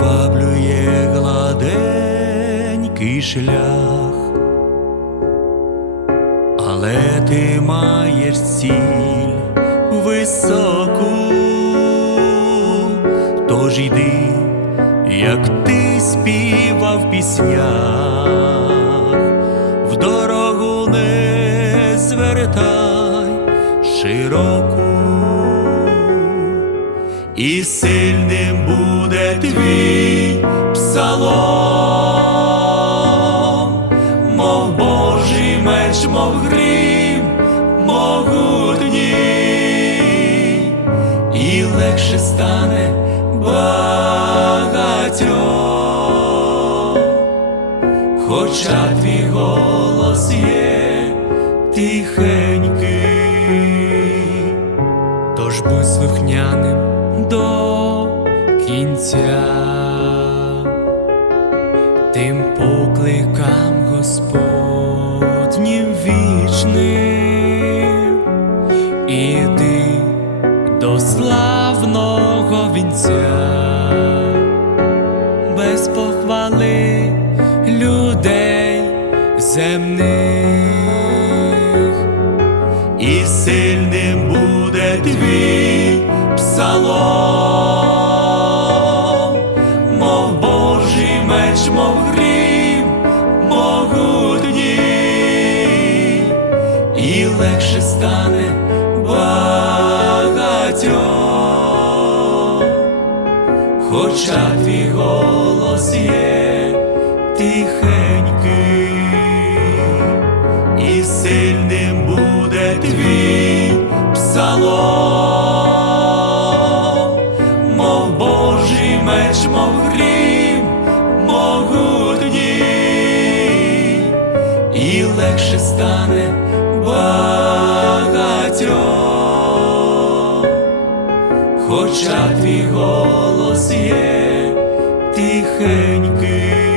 приваблює гладенький шлях, але ти маєш ціль високу, тож йди, як ти співав пісня, в дорогу не звертай широку і сильним буде твій псалом, мов Божий меч, мов грім, могутній, і легше стане багатьом, хоча твій голос є тихенький. Тож будь слухняним кінця, тим покликам Господнім вічним, іди до славного вінця, без похвали людей земних. І сильним буде твій псалом, мов грім, могутній, і легше стане багатьом, хоча твій голос є тихенький і сильним буде твій псалом, мов Божий меч, мов грім, могутній, легше стане багатьом, хоча твій голос є тихенький.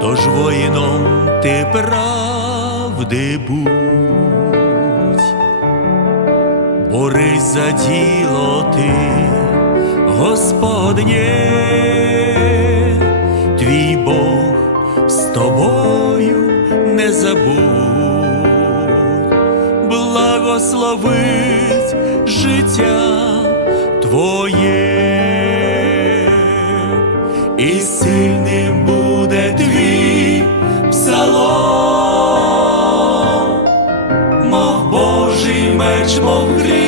Тож воїном ти правди будь, борись за діло ти, Господнє, твій Бог з тобою не забудь, благословить життя твоє. І сильним буде твій псалом, мов Божий меч, мов грім,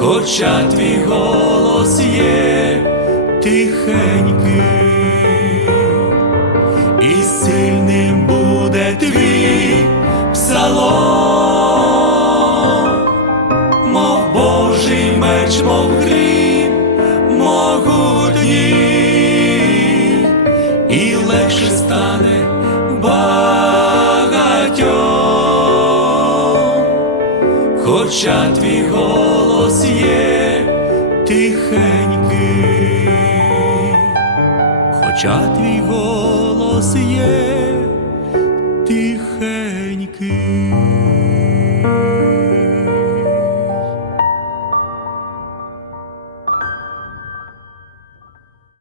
хоча твій голос є тихенький і сильним буде твій псалом, мов Божий меч, мов грім, могутній, і легше стане хоча твій голос є тихенький хоча твій голос є тихенький.